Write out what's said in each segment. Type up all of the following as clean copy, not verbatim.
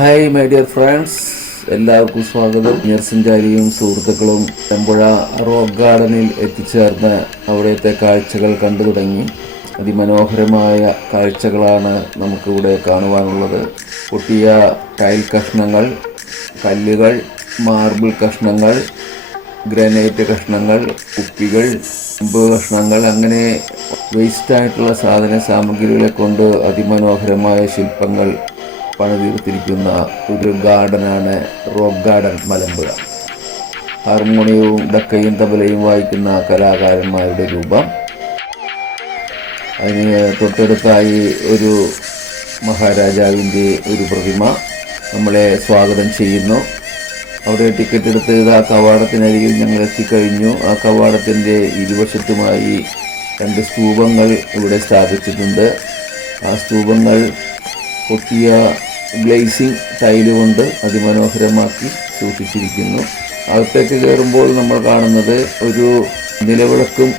Hi my dear friends, എല്ലാവർക്കും സ്വാഗതം. സഞ്ചാരിയും സുഹൃത്തുക്കളും മലമ്പുഴ റോക്ക് ഗാർഡനിൽ എത്തിച്ചേർന്ന് അവിടുത്തെ കാഴ്ചകൾ കണ്ടു തുടങ്ങി. അതിമനോഹരമായ കാഴ്ചകളാണ് നമുക്കിവിടെ കാണുവാനുള്ളത്. പൊട്ടിയ ടൈൽ കഷ്ണങ്ങൾ, കല്ലുകൾ, മാർബിൾ കഷ്ണങ്ങൾ, ഗ്രാനൈറ്റ് കഷ്ണങ്ങൾ, കുപ്പികൾ, ചെമ്പ് കഷ്ണങ്ങൾ, അങ്ങനെ വേസ്റ്റായിട്ടുള്ള സാധന സാമഗ്രികളെ കൊണ്ട് അതിമനോഹരമായ ശില്പങ്ങൾ പണിതീർത്തിരിക്കുന്ന ഒരു ഗാർഡനാണ് റോക്ക് ഗാർഡൻ മലമ്പുഴ. ഹാർമോണിയവും ഡക്കയും തബലയും വായിക്കുന്ന കലാകാരന്മാരുടെ രൂപം. അതിന് തൊട്ടടുത്തായി ഒരു മഹാരാജാവിൻ്റെ ഒരു പ്രതിമ നമ്മളെ സ്വാഗതം ചെയ്യുന്നു. അവിടെ ടിക്കറ്റ് എടുത്ത് ആ കവാടത്തിനരികിൽ ഞങ്ങൾ എത്തിക്കഴിഞ്ഞു. ആ കവാടത്തിൻ്റെ ഇരുവശത്തുമായി 2 സ്തൂപങ്ങൾ ഇവിടെ സ്ഥാപിച്ചിട്ടുണ്ട്. ആ സ്തൂപങ്ങൾ പൊട്ടിയ ഗ്ലേസിംഗ് ടൈല് കൊണ്ട് അതിമനോഹരമാക്കി സൂക്ഷിച്ചിരിക്കുന്നു. അകത്തേക്ക് കയറുമ്പോൾ നമ്മൾ കാണുന്നത് ഒരു നിലവിളക്കും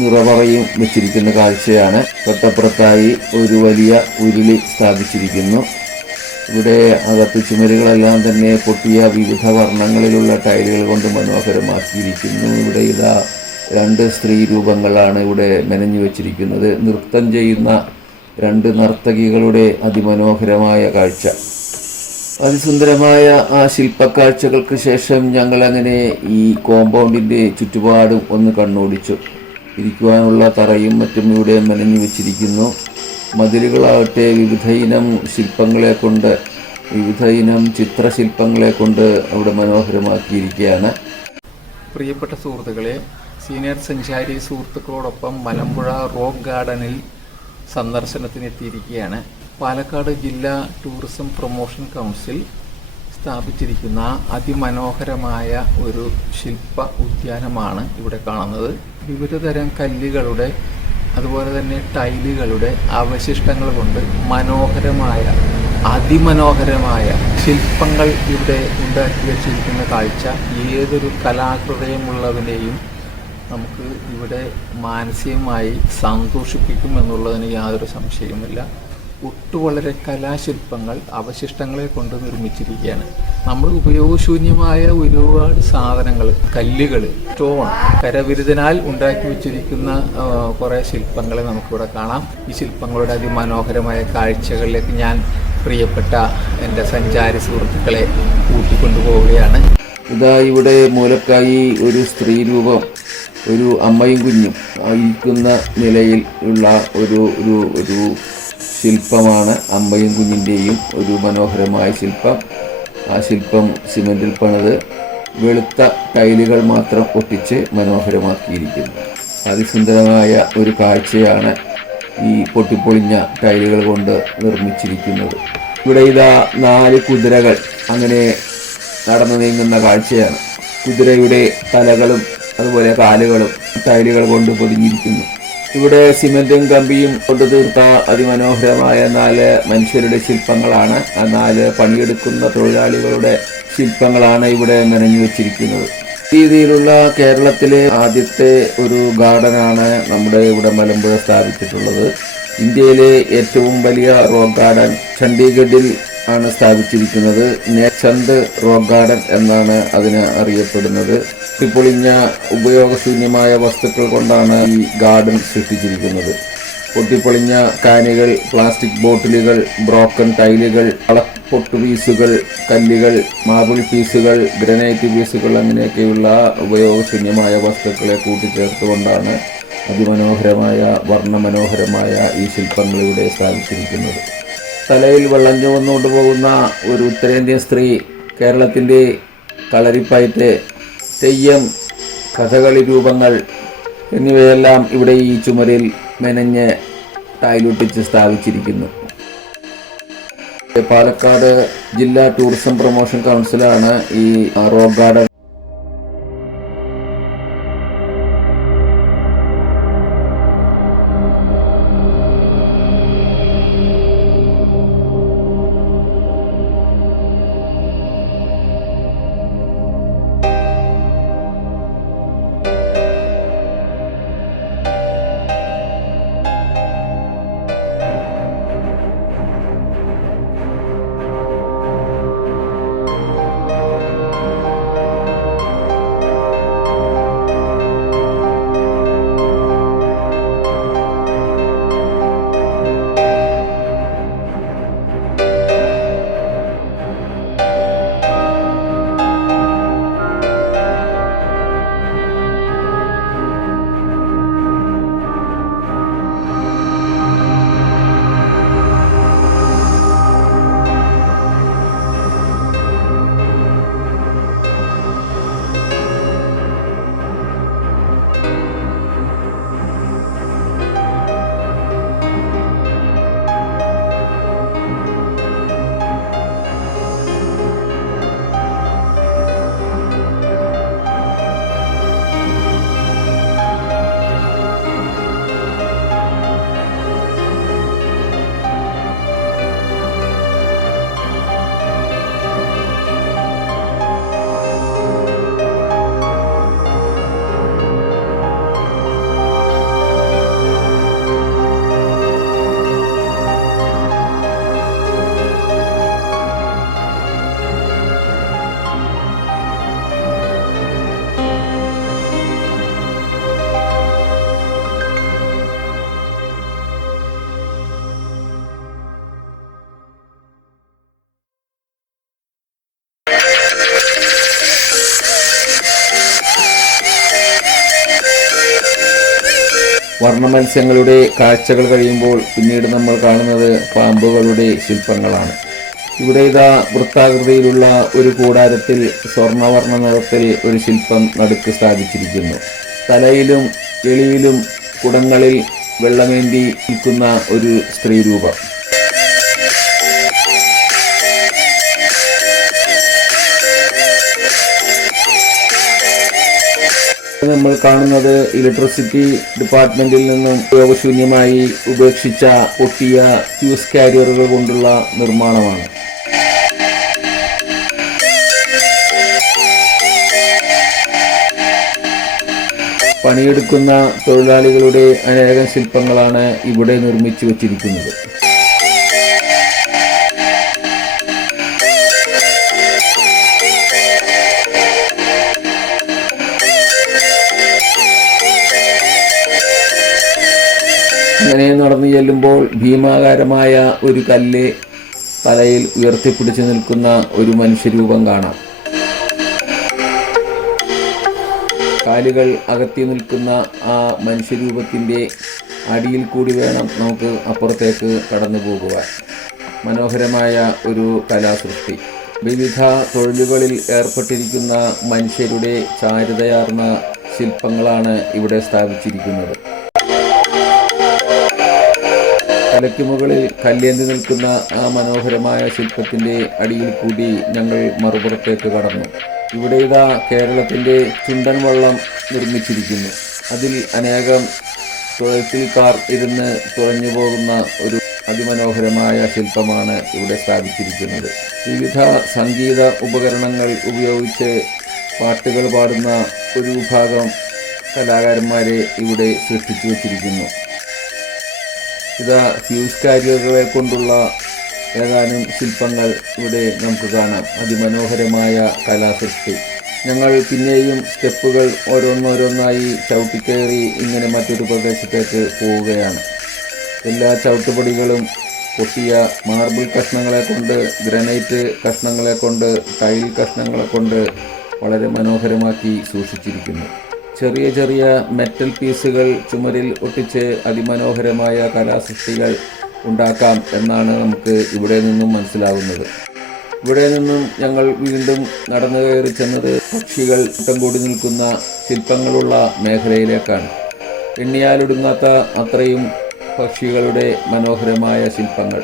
നിറവറയും വെച്ചിരിക്കുന്ന കാഴ്ചയാണ്. തൊട്ടപ്പുറത്തായി ഒരു വലിയ ഉരുളി സ്ഥാപിച്ചിരിക്കുന്നു. ഇവിടെ അകത്ത് ചുമരുകളെല്ലാം തന്നെ പൊട്ടിയ വിവിധ വർണ്ണങ്ങളിലുള്ള ടൈലുകൾ കൊണ്ട് മനോഹരമാക്കിയിരിക്കുന്നു. ഇവിടെ ഇതാ 2 സ്ത്രീ രൂപങ്ങളാണ് ഇവിടെ മെനഞ്ഞു വച്ചിരിക്കുന്നത്. നൃത്തം ചെയ്യുന്ന 2 നർത്തകികളുടെ അതിമനോഹരമായ കാഴ്ച. അതിസുന്ദരമായ ആ ശില്പക്കാഴ്ചകൾക്ക് ശേഷം ഞങ്ങളങ്ങനെ ഈ കോമ്പൗണ്ടിൻ്റെ ചുറ്റുപാടും ഒന്ന് കണ്ണോടിച്ചു. ഇരിക്കുവാനുള്ള തറയും മറ്റും ഇവിടെ മെനഞ്ഞു വെച്ചിരിക്കുന്നു. മതിലുകളാകട്ടെ വിവിധ ഇനം ശില്പങ്ങളെ കൊണ്ട്, വിവിധ ഇനം ചിത്രശില്പങ്ങളെ കൊണ്ട് അവിടെ മനോഹരമാക്കിയിരിക്കുകയാണ്. പ്രിയപ്പെട്ട സുഹൃത്തുക്കളെ, സീനിയർ സഞ്ചാരി സുഹൃത്തുക്കളോടൊപ്പം മലമ്പുഴ റോക്ക് ഗാർഡനിൽ സന്ദർശനത്തിനെത്തിയിരിക്കുകയാണ്. പാലക്കാട് ജില്ലാ ടൂറിസം പ്രൊമോഷൻ കൗൺസിൽ സ്ഥാപിച്ചിരിക്കുന്ന അതിമനോഹരമായ ഒരു ശില്പ ഉദ്യാനമാണ് ഇവിടെ കാണുന്നത്. വിവിധ തരം കല്ലുകളുടെ അതുപോലെ തന്നെ ടൈലുകളുടെ അവശിഷ്ടങ്ങൾ കൊണ്ട് മനോഹരമായ അതിമനോഹരമായ ശില്പങ്ങൾ ഇവിടെ ഉണ്ടാക്കി വച്ചിരിക്കുന്ന കാഴ്ച ഏതൊരു കലാഹൃദയമുള്ളവനെയും നമുക്ക് ഇവിടെ മാനസികമായി സന്തോഷിപ്പിക്കും എന്നുള്ളതിന് യാതൊരു സംശയവുമില്ല. വളരെ കലാശില്പങ്ങൾ അവശിഷ്ടങ്ങളെ കൊണ്ട് നിർമ്മിച്ചിരിക്കുകയാണ്. നമ്മൾ ഉപയോഗശൂന്യമായ ഒരുപാട് സാധനങ്ങൾ, കല്ലുകൾ, സ്റ്റോൺ, കരവിരുതിനാൽ ഉണ്ടാക്കി വെച്ചിരിക്കുന്ന കുറേ ശില്പങ്ങളെ നമുക്കിവിടെ കാണാം. ഈ ശില്പങ്ങളുടെ അതിമനോഹരമായ കാഴ്ചകളിലേക്ക് ഞാൻ പ്രിയപ്പെട്ട എൻ്റെ സഞ്ചാരി സുഹൃത്തുക്കളെ കൂട്ടിക്കൊണ്ടുപോവുകയാണ്. ഇതാ ഇവിടെ മൂലക്കായി ഒരു സ്ത്രീ രൂപം, ഒരു അമ്മയും കുഞ്ഞും ഇരിക്കുന്ന നിലയിൽ ഉള്ള ഒരു ശില്പമാണ്. അമ്മയും കുഞ്ഞിൻ്റെയും ഒരു മനോഹരമായ ശില്പം. ആ ശില്പം സിമെൻറ്റിൽ പണിത് വെളുത്ത ടൈലുകൾ മാത്രം ഒട്ടിച്ച് മനോഹരമാക്കിയിരിക്കുന്നു. അതിസുന്ദരമായ ഒരു കാഴ്ചയാണ് ഈ പൊട്ടിപ്പൊളിഞ്ഞ ടൈലുകൾ കൊണ്ട് നിർമ്മിച്ചിരിക്കുന്നത്. ഇവിടെ ഇതാ 4 കുതിരകൾ അങ്ങനെ നടന്നു നീങ്ങുന്ന കാഴ്ചയാണ്. കുതിരയുടെ തലകളും അതുപോലെ കാലുകളും ടൈലുകൾ കൊണ്ട് പൊതിഞ്ഞിരിക്കുന്നു. ഇവിടെ സിമെന്റും കമ്പിയും കൊണ്ട് തീർത്ത അതിമനോഹരമായ 4 മനുഷ്യരുടെ ശില്പങ്ങളാണ്. ആ 4 പണിയെടുക്കുന്ന തൊഴിലാളികളുടെ ശില്പങ്ങളാണ് ഇവിടെ മെനഞ്ഞു വച്ചിരിക്കുന്നത്. ഈ രീതിയിലുള്ള കേരളത്തിലെ ആദ്യത്തെ ഒരു ഗാർഡനാണ് നമ്മുടെ ഇവിടെ മലമ്പുഴ സ്ഥാപിച്ചിട്ടുള്ളത്. ഇന്ത്യയിലെ ഏറ്റവും വലിയ റോക്ക് ഗാർഡൻ ചണ്ഡീഗഡിൽ ആണ് സ്ഥാപിച്ചിരിക്കുന്നത്. നേച്ചന്ത് റോക്ക് ഗാർഡൻ എന്നാണ് അതിന് അറിയപ്പെടുന്നത്. പൊട്ടിപ്പൊളിഞ്ഞ ഉപയോഗശൂന്യമായ വസ്തുക്കൾ കൊണ്ടാണ് ഈ ഗാർഡൻ സൃഷ്ടിച്ചിരിക്കുന്നത്. പൊട്ടിപ്പൊളിഞ്ഞ കാനുകൾ, പ്ലാസ്റ്റിക് ബോട്ടിലുകൾ, ബ്രോക്കൺ ടൈലുകൾ, പൊട്ടു പീസുകൾ, കല്ലുകൾ, മാർബിൾ പീസുകൾ, ഗ്രാനൈറ്റ് പീസുകൾ, അങ്ങനെയൊക്കെയുള്ള ഉപയോഗശൂന്യമായ വസ്തുക്കളെ കൂട്ടിച്ചേർത്തുകൊണ്ടാണ് അതിമനോഹരമായ വർണ്ണമനോഹരമായ ഈ ശില്പങ്ങൾ ഇവിടെ സ്ഥാപിച്ചിരിക്കുന്നത്. തലയിൽ വെള്ളം ചുവന്നുകൊണ്ട് പോകുന്ന ഒരു ഉത്തരേന്ത്യൻ സ്ത്രീ, കേരളത്തിൻ്റെ കളരിപ്പയറ്റ്, തെയ്യം, കഥകളി രൂപങ്ങൾ എന്നിവയെല്ലാം ഇവിടെ ഈ ചുമരിൽ മെനഞ്ഞ് ടൈലൊട്ടിച്ച് സ്ഥാപിച്ചിരിക്കുന്നു. പാലക്കാട് ജില്ലാ ടൂറിസം പ്രൊമോഷൻ കൗൺസിലാണ് ഈ റോക്ക് ഗാർഡൻ വർണ്ണമത്സ്യങ്ങളുടെ കാഴ്ചകൾ കഴിയുമ്പോൾ പിന്നീട് നമ്മൾ കാണുന്നത് പാമ്പുകളുടെ ശില്പങ്ങളാണ്. ഇവിടെ ഇതാ വൃത്താകൃതിയിലുള്ള ഒരു കൂടാരത്തിൽ സ്വർണ്ണവർണ്ണ നിറത്തിൽ ഒരു ശില്പം നടുക്ക് സ്ഥാപിച്ചിരിക്കുന്നു. തലയിലും എളിയിലും കുടങ്ങളിൽ വെള്ളമേന്തി നിൽക്കുന്ന ഒരു സ്ത്രീരൂപം. നമ്മൾ കാണുന്നത് ഇലക്ട്രിസിറ്റി ഡിപ്പാർട്ട്മെന്റിൽ നിന്നും ഉപയോഗശൂന്യമായി ഉപേക്ഷിച്ച പൊട്ടിയ ഫ്യൂസ് കാരിയറുകൾ കൊണ്ടുള്ള നിർമ്മാണമാണ്. പണിയെടുക്കുന്ന തൊഴിലാളികളുടെ അനേകം ശില്പങ്ങളാണ് ഇവിടെ നിർമ്മിച്ചു വച്ചിരിക്കുന്നത്. അങ്ങനെ നടന്നു ചെല്ലുമ്പോൾ ഭീമാകാരമായ ഒരു കല്ല് തലയിൽ ഉയർത്തിപ്പിടിച്ചു നിൽക്കുന്ന ഒരു മനുഷ്യരൂപം കാണാം. കാലുകൾ അകത്തി നിൽക്കുന്ന ആ മനുഷ്യരൂപത്തിൻ്റെ അടിയിൽ കൂടി വേണം നമുക്ക് അപ്പുറത്തേക്ക് കടന്നു പോകുവാൻ. മനോഹരമായ ഒരു കലാസൃഷ്ടി. വിവിധ തൊഴിലുകളിൽ ഏർപ്പെട്ടിരിക്കുന്ന മനുഷ്യരുടെ ചാരുതയാർന്ന ശില്പങ്ങളാണ് ഇവിടെ സ്ഥാപിച്ചിരിക്കുന്നത്. തലയ്ക്ക് മുകളിൽ കല്ലേന്തി നിൽക്കുന്ന ആ മനോഹരമായ ശില്പത്തിൻ്റെ അടിയിൽ കൂടി ഞങ്ങൾ മറുപുറത്തേക്ക് കടന്നു. ഇവിടെ ഇതാ കേരളത്തിൻ്റെ ചുണ്ടൻ വള്ളം നിർമ്മിച്ചിരിക്കുന്നു. അതിൽ അനേകം തുഴച്ചിൽക്കാർ ഇരുന്ന് തുഴഞ്ഞു പോകുന്ന ഒരു അതിമനോഹരമായ ശില്പമാണ് ഇവിടെ സ്ഥാപിച്ചിരിക്കുന്നത്. വിവിധ സംഗീത ഉപകരണങ്ങൾ ഉപയോഗിച്ച് പാട്ടുകൾ പാടുന്ന ഒരു വിഭാഗം കലാകാരന്മാരെ ഇവിടെ സൃഷ്ടിച്ചു വച്ചിരിക്കുന്നു. ഇതാ ഫ്യൂസ് കാരിയറുകളെ കൊണ്ടുള്ള ഏതാനും ശില്പങ്ങൾ ഇവിടെ നമുക്ക് കാണാം. അതിമനോഹരമായ കലാസൃഷ്ടി. ഞങ്ങൾ പിന്നെയും സ്റ്റെപ്പുകൾ ഓരോന്നോരോന്നായി ചവിട്ടിക്കയറി ഇങ്ങനെ മറ്റൊരു പ്രദേശത്തേക്ക് പോവുകയാണ്. എല്ലാ ചവിട്ടുപടികളും പൊട്ടിയ മാർബിൾ കഷ്ണങ്ങളെ കൊണ്ട്, ഗ്രാനൈറ്റ് കഷ്ണങ്ങളെ കൊണ്ട്, ടൈൽ കഷ്ണങ്ങളെ കൊണ്ട് വളരെ മനോഹരമാക്കി സൂക്ഷിച്ചിരിക്കുന്നു. ചെറിയ ചെറിയ മെറ്റൽ പീസുകൾ ചുമരിൽ ഒട്ടിച്ച് അതിമനോഹരമായ കലാസൃഷ്ടികൾ ഉണ്ടാക്കാം എന്നാണ് നമുക്ക് ഇവിടെ നിന്നും മനസ്സിലാകുന്നത്. ഇവിടെ നിന്നും ഞങ്ങൾ വീണ്ടും നടന്നു കയറി ചെന്നത് പക്ഷികൾ കൂട്ടം കൂടി നിൽക്കുന്ന ശില്പങ്ങളുള്ള മേഖലയിലേക്കാണ്. എണ്ണിയാലൊടുങ്ങാത്ത അത്രയും പക്ഷികളുടെ മനോഹരമായ ശില്പങ്ങൾ.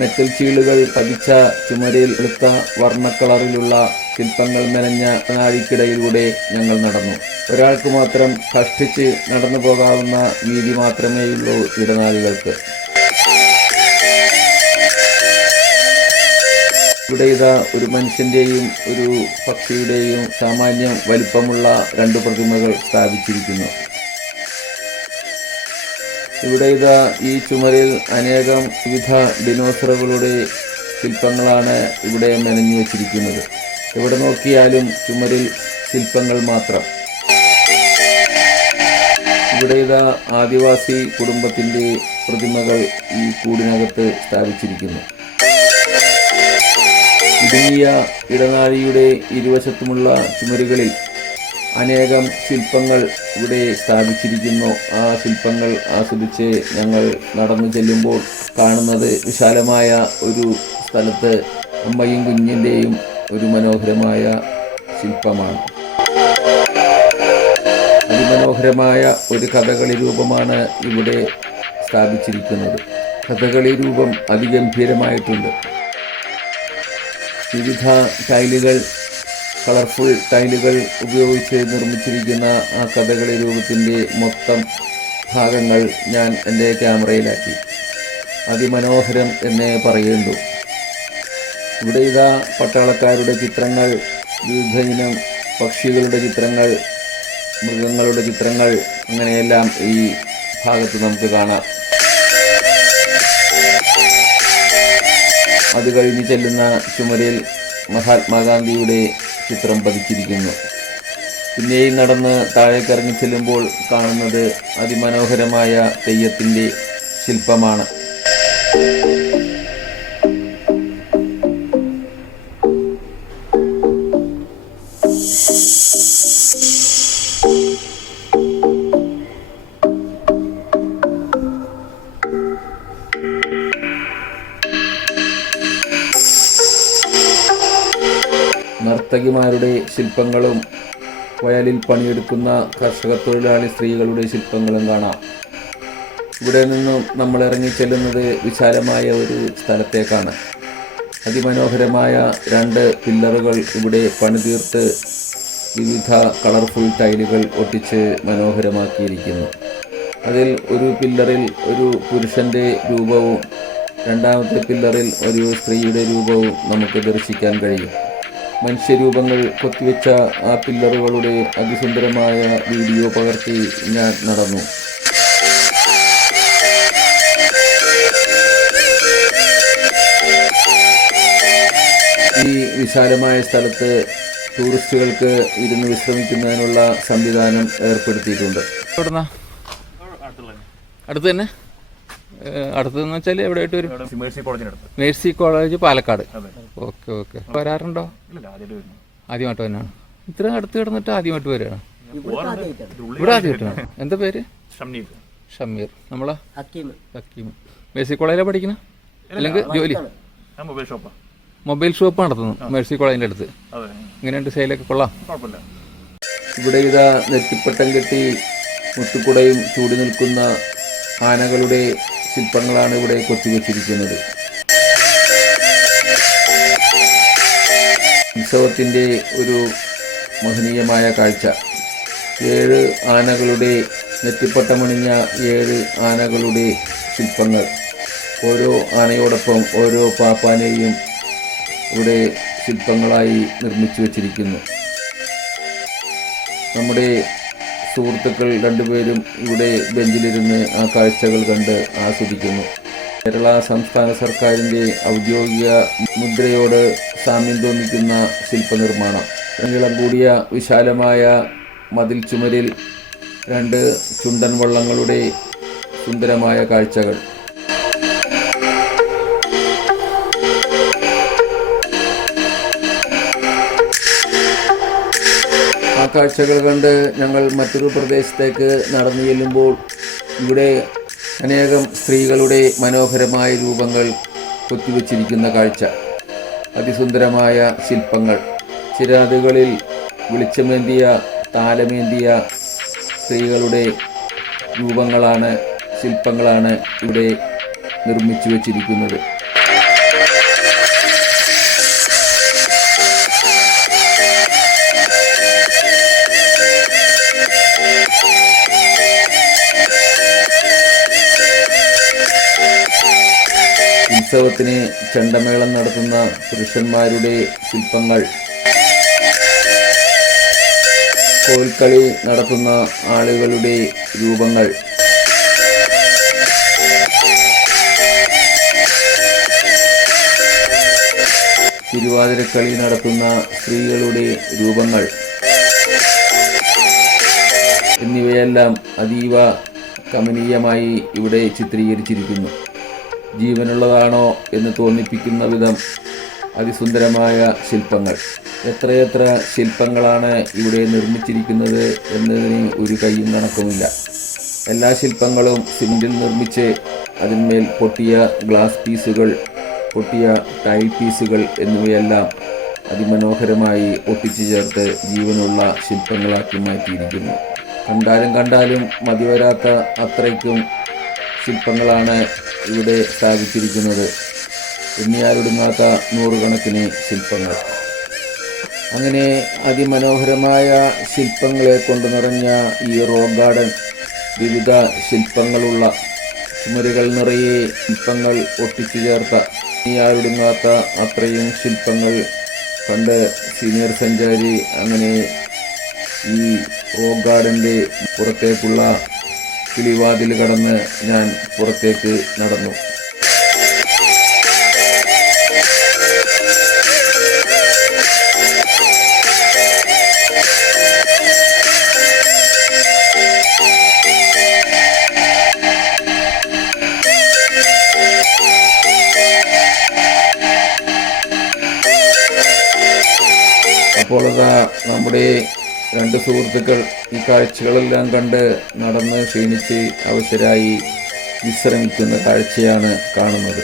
മെറ്റൽ ചീളുകൾ പതിച്ച ചുമരിൽ എടുത്ത വർണ്ണക്കളറിലുള്ള ശില്പങ്ങൾ മെനഞ്ഞ നാഴിക്കിടയിലൂടെ ഞങ്ങൾ നടന്നു. ഒരാൾക്ക് മാത്രം കഷ്ടിച്ച് നടന്നു പോകാവുന്ന വീതി മാത്രമേയുള്ളൂ ഇടനാഴികൾക്ക്. ഇവിടെ ഇതാ ഒരു മനുഷ്യൻ്റെയും ഒരു പക്ഷിയുടെയും സാമാന്യം വലിപ്പമുള്ള 2 പ്രതിമകൾ സ്ഥാപിച്ചിരിക്കുന്നു. ഇവിടെ ഇതാ ഈ ചുമരിൽ അനേകം വിവിധ ഡിനോസറുകളുടെ ശില്പങ്ങളാണ് ഇവിടെ മെനഞ്ഞു വച്ചിരിക്കുന്നത്. എവിടെ നോക്കിയാലും ചുമരിൽ ശില്പങ്ങൾ മാത്രം. ഇവിടെ ഇതാ ആദിവാസി കുടുംബത്തിൻ്റെ പ്രതിമകൾ ഈ കൂടിനകത്ത് സ്ഥാപിച്ചിരിക്കുന്നു. ഇടുങ്ങിയ ഇടനാഴിയുടെ ഇരുവശത്തുമുള്ള ചുമരുകളിൽ അനേകം ശില്പങ്ങൾ ഇവിടെ സ്ഥാപിച്ചിരിക്കുന്നു. ആ ശില്പങ്ങൾ ആസ്വദിച്ച് ഞങ്ങൾ നടന്നു ചെല്ലുമ്പോൾ കാണുന്നത് വിശാലമായ ഒരു സ്ഥലത്ത് അമ്മയും കുഞ്ഞിൻ്റെയും ഒരു മനോഹരമായ ശില്പമാണ്. അതിമനോഹരമായ ഒരു കഥകളി രൂപമാണ് ഇവിടെ സ്ഥാപിച്ചിരിക്കുന്നത്. കഥകളി രൂപം അതിഗംഭീരമായിട്ടുണ്ട്. വിവിധ ടൈലുകൾ, കളർഫുൾ ടൈലുകൾ ഉപയോഗിച്ച് നിർമ്മിച്ചിരിക്കുന്ന ആ കഥകളി രൂപത്തിൻ്റെ മൊത്തം ഭാഗങ്ങൾ ഞാൻ എൻ്റെ ക്യാമറയിലാക്കി. അതിമനോഹരം എന്നേ പറയേണ്ടു. ഇവിടെ ഇതാ പട്ടാളക്കാരുടെ ചിത്രങ്ങൾ, വിവിധ ഇനം പക്ഷികളുടെ ചിത്രങ്ങൾ, മൃഗങ്ങളുടെ ചിത്രങ്ങൾ, അങ്ങനെയെല്ലാം ഈ ഭാഗത്ത് നമുക്ക് കാണാം. അത് കഴിഞ്ഞ് ചെല്ലുന്ന ചുമരിൽ മഹാത്മാഗാന്ധിയുടെ ചിത്രം പതിച്ചിരിക്കുന്നു. പിന്നെയും നടന്ന് താഴേക്കിറങ്ങി ചെല്ലുമ്പോൾ കാണുന്നത് അതിമനോഹരമായ തെയ്യത്തിൻ്റെ ശില്പമാണ്. നർത്തകിമാരുടെ ശില്പങ്ങളും വയലിൽ പണിയെടുക്കുന്ന കർഷക തൊഴിലാളി സ്ത്രീകളുടെ ശില്പങ്ങളും കാണാം. ഇവിടെ നിന്നും നമ്മൾ ഇറങ്ങിച്ചെല്ലുന്നത് വിശാലമായ ഒരു സ്ഥലത്തേക്കാണ്. അതിമനോഹരമായ 2 പില്ലറുകൾ ഇവിടെ പണിതീർത്ത് വിവിധ കളർഫുൾ ടൈലുകൾ ഒട്ടിച്ച് മനോഹരമാക്കിയിരിക്കുന്നു. അതിൽ ഒരു പില്ലറിൽ ഒരു പുരുഷൻ്റെ രൂപവും രണ്ടാമത്തെ പില്ലറിൽ ഒരു സ്ത്രീയുടെ രൂപവും നമുക്ക് ദർശിക്കാൻ കഴിയും. മനുഷ്യരൂപങ്ങൾ കൊത്തിവെച്ച ആ പില്ലറുകളുടെ അതിസുന്ദരമായ വീഡിയോ പകർത്തി ഞാൻ നടന്നു. ഈ വിശാലമായ സ്ഥലത്ത് ടൂറിസ്റ്റുകൾക്ക് ഇരുന്ന് വിശ്രമിക്കുന്നതിനുള്ള സംവിധാനം ഏർപ്പെടുത്തിയിട്ടുണ്ട്. അടുത്ത് തന്നെ അടുത്തെന്ന് വെച്ചാൽ എവിടെയായിട്ട് വരും? Mercy college Palakkad. Okay okay. വരാറുണ്ടോ? ആദ്യമായിട്ട് തന്നെയാണ്. ഇത്ര അടുത്ത് കിടന്നിട്ട് ആദ്യമായിട്ട് വരികയാണ്. ഇവിടെ ആദ്യമായിട്ടാണ്. എന്താ പേര്? ഷമീർ. നമ്മളാ ഹക്കീം. മേഴ്സി കോളേജിലാണ് പഠിക്കുന്നത് അല്ലെങ്കിൽ ജോലി? മൊബൈൽ ഷോപ്പ് നടത്തുന്നു മേഴ്സി കോളേജിൻ്റെ അടുത്ത്. ഇങ്ങനെയുണ്ട് സെയിലൊക്കെ കൊള്ളാം. ഇവിടെ ഇതാ നെറ്റിപ്പട്ടം കെട്ടി മുത്തുക്കുടയും ചൂടി നിൽക്കുന്ന ആനകളുടെ ശില്പങ്ങളാണ് ഇവിടെ കൊത്തിവെച്ചിരിക്കുന്നത്. ഉത്സവത്തിൻ്റെ ഒരു മഹനീയമായ കാഴ്ച. 7 ആനകളുടെ നെറ്റിപ്പട്ടമണിഞ്ഞ 7 ആനകളുടെ ശില്പങ്ങൾ. ഓരോ ആനയോടൊപ്പം ഓരോ പാപ്പാനെയും ഇവിടെ ശില്പങ്ങളായി നിർമ്മിച്ചു വച്ചിരിക്കുന്നു. നമ്മുടെ സുഹൃത്തുക്കൾ 2 പേരും ഇവിടെ ബെഞ്ചിലിരുന്ന് ആ കാഴ്ചകൾ കണ്ട് ആസ്വദിക്കുന്നു. കേരള സംസ്ഥാന സർക്കാരിൻ്റെ ഔദ്യോഗിക മുദ്രയോട് സാമ്യം തോന്നിക്കുന്ന ശില്പനിർമ്മാണം. നീളം കൂടിയ വിശാലമായ മതിൽ ചുമരിൽ 2 ചുണ്ടൻ വള്ളങ്ങളുടെ സുന്ദരമായ കാഴ്ചകൾ. ആ കാഴ്ചകൾ കണ്ട് ഞങ്ങൾ മറ്റൊരു പ്രദേശത്തേക്ക് നടന്നു ചെല്ലുമ്പോൾ ഇവിടെ അനേകം സ്ത്രീകളുടെ മനോഹരമായ രൂപങ്ങൾ കൊത്തിവെച്ചിരിക്കുന്ന കാഴ്ച. അതിസുന്ദരമായ ശില്പങ്ങൾ. ചിരാതുകളിൽ വെളിച്ചമേന്തിയ താലമേന്തിയ സ്ത്രീകളുടെ രൂപങ്ങളാണ്, ശില്പങ്ങളാണ് ഇവിടെ നിർമ്മിച്ചു വച്ചിരിക്കുന്നത്. ഉത്സവത്തിന് ചെണ്ടമേളം നടത്തുന്ന പുരുഷന്മാരുടെ ശില്പങ്ങൾ. കോൽക്കളി നടത്തുന്ന ആളുകളുടെ രൂപങ്ങൾ. തിരുവാതിരക്കളി നടത്തുന്ന സ്ത്രീകളുടെ രൂപങ്ങൾ എന്നിവയെല്ലാം അതീവ കമനീയമായി ഇവിടെ ചിത്രീകരിച്ചിരിക്കുന്നു. ജീവനുള്ളതാണോ എന്ന് തോന്നിപ്പിക്കുന്ന വിധം അതിസുന്ദരമായ ശില്പങ്ങൾ. എത്രയെത്ര ശില്പങ്ങളാണ് ഇവിടെ നിർമ്മിച്ചിരിക്കുന്നത് എന്നതിന് ഒരു കയ്യും കണക്കുമില്ല. എല്ലാ ശില്പങ്ങളും സിമെൻറ്റിൽ നിർമ്മിച്ച് അതിന്മേൽ പൊട്ടിയ ഗ്ലാസ് പീസുകൾ, പൊട്ടിയ ടൈൽ പീസുകൾ എന്നിവയെല്ലാം അതിമനോഹരമായി ഒട്ടിച്ചു ചേർത്ത് ജീവനുള്ള ശില്പങ്ങളാക്കി മാറ്റിയിരിക്കുന്നു. കണ്ടാലും മതിവരാത്ത അത്രയ്ക്കും ശില്പങ്ങളാണ് ഇവിടെ സ്ഥാപിച്ചിരിക്കുന്നത്. എണ്ണിയാലൊടുങ്ങാത്ത 100 കണക്കിന് ശില്പങ്ങൾ. അങ്ങനെ അതിമനോഹരമായ ശില്പങ്ങളെ കൊണ്ട് നിറഞ്ഞ ഈ റോക്ക് ഗാർഡൻ വിവിധ ശില്പങ്ങളുള്ള ചുമരുകൾ നിറയെ ശില്പങ്ങൾ ഒട്ടിച്ചു ചേർത്ത എണ്ണിയാലൊടുങ്ങാത്ത അത്രയും ശില്പങ്ങൾ കണ്ട് സീനിയർ സഞ്ചാരി അങ്ങനെ ഈ റോക്ക് ഗാർഡൻ്റെ പുറത്തേക്കുള്ള കിളിവാതിൽ കടന്ന് ഞാൻ പുറത്തേക്ക് നടന്നു. അപ്പോൾ അതാ നമ്മുടെ രണ്ട് സുഹൃത്തുക്കൾ ഈ കാഴ്ചകളെല്ലാം കണ്ട് നടന്ന് ക്ഷീണിച്ച് അവശരായി വിശ്രമിക്കുന്ന കാഴ്ചയാണ് കാണുന്നത്.